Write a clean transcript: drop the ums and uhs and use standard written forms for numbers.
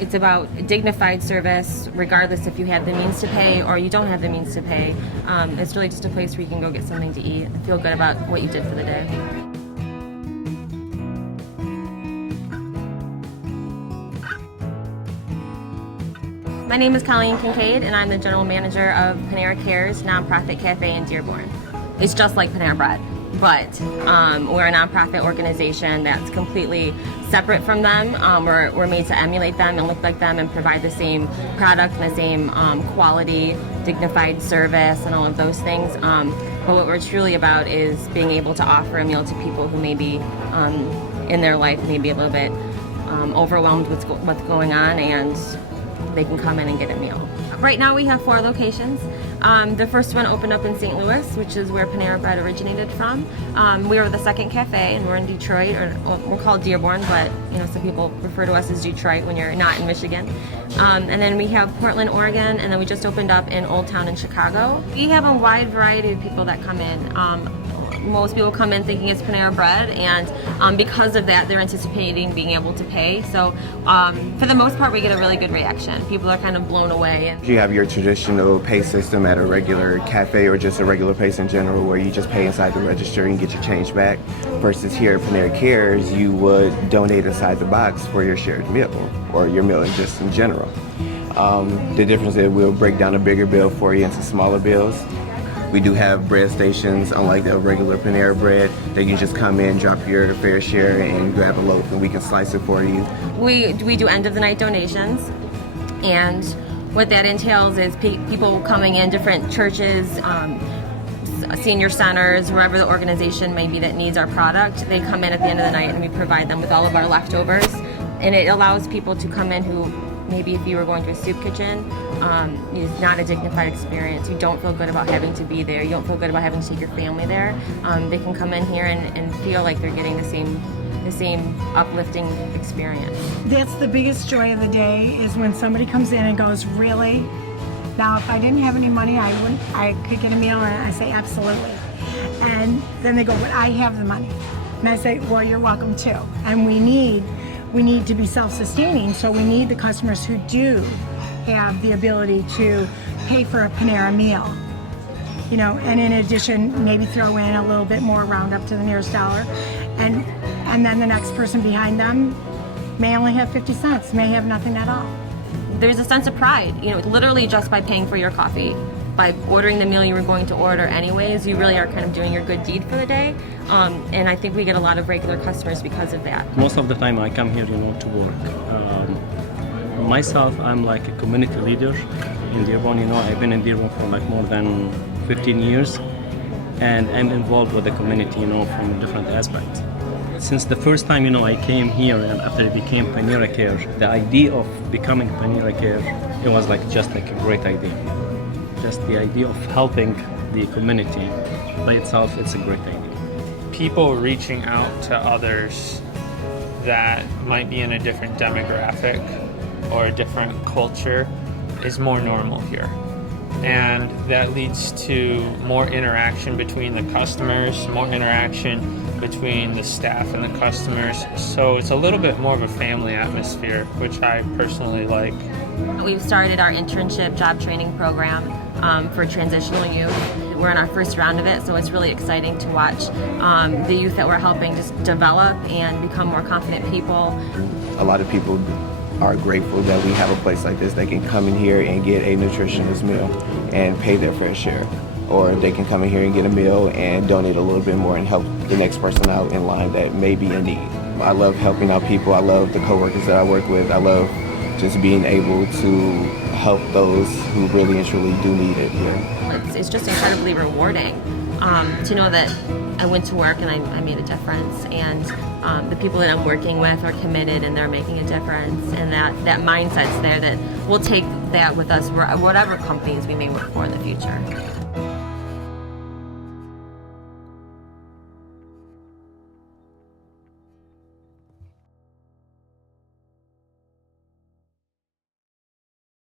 It's about dignified service, regardless if you have the means to pay or you don't have the means to pay. It's really just a place where you can go get something to eat and feel good about what you did for the day. My name is Colleen Kincaid, and I'm the general manager of Panera Cares nonprofit cafe in Dearborn. It's just like Panera Bread, but we're a nonprofit organization that's completely separate from them. We're made to emulate them and look like them and provide the same product and the same quality, dignified service, and all of those things. But what we're truly about is being able to offer a meal to people who may be in their life maybe a little bit overwhelmed with what's going on, and they can come in and get a meal. Right now we have 4 locations. The first one opened up in St. Louis, which is where Panera Bread originated from. We are the second cafe, and we're in Detroit, or we're called Dearborn, but some people refer to us as Detroit when you're not in Michigan. And then we have Portland, Oregon, and then we just opened up in Old Town in Chicago. We have a wide variety of people that come in. Most people come in thinking it's Panera Bread, and because of that, they're anticipating being able to pay. So for the most part, we get a really good reaction. People are kind of blown away. You have your traditional pay system at a regular cafe or just a regular place in general, where you just pay inside the register and get your change back. Versus here at Panera Cares, you would donate inside the box for your shared meal or your meal just in general. The difference is we'll break down a bigger bill for you into smaller bills. We do have bread stations, unlike the regular Panera Bread, that you just come in, drop your fair share, and grab a loaf, and we can slice it for you. We do end of the night donations, and what that entails is people coming in, different churches, senior centers, wherever the organization may be that needs our product. They come in at the end of the night, and we provide them with all of our leftovers, and it allows people to come in who maybe if you were going to a soup kitchen, it's not a dignified experience. You don't feel good about having to be there. You don't feel good about having to take your family there. They can come in here and feel like they're getting the same uplifting experience. That's the biggest joy of the day, is when somebody comes in and goes, really? Now, if I didn't have any money, I could get a meal, and I say, absolutely. And then they go, but I have the money. And I say, well, you're welcome too. And we need to be self-sustaining, so we need the customers who do have the ability to pay for a Panera meal. And in addition, maybe throw in a little bit more, round up to the nearest dollar. And then the next person behind them may only have 50 cents, may have nothing at all. There's a sense of pride, literally just by paying for your coffee. By ordering the meal you were going to order anyways, you really are kind of doing your good deed for the day. And I think we get a lot of regular customers because of that. Most of the time I come here, to work. Myself, I'm like a community leader in Dearborn. I've been in Dearborn for like more than 15 years, and I'm involved with the community, from different aspects. Since the first time, I came here, and after it became Panera Cares, the idea of becoming Panera Cares, it was just like a great idea. Just the idea of helping the community by itself, it's a great idea. People reaching out to others that might be in a different demographic or a different culture is more normal here. And that leads to more interaction between the customers, more interaction between the staff and the customers. So it's a little bit more of a family atmosphere, which I personally like. We've started our internship job training program for transitional youth. We're in our first round of it, so it's really exciting to watch the youth that we're helping just develop and become more confident people. A lot of people are grateful that we have a place like this. They can come in here and get a nutritious meal and pay their fair share. Or they can come in here and get a meal and donate a little bit more and help the next person out in line that may be in need. I love helping out people. I love the coworkers that I work with. I love just being able to help those who really and truly do need it here. It's just incredibly rewarding to know that I went to work and I made a difference, and the people that I'm working with are committed and they're making a difference, and that mindset's there that we'll take that with us whatever companies we may work for in the future.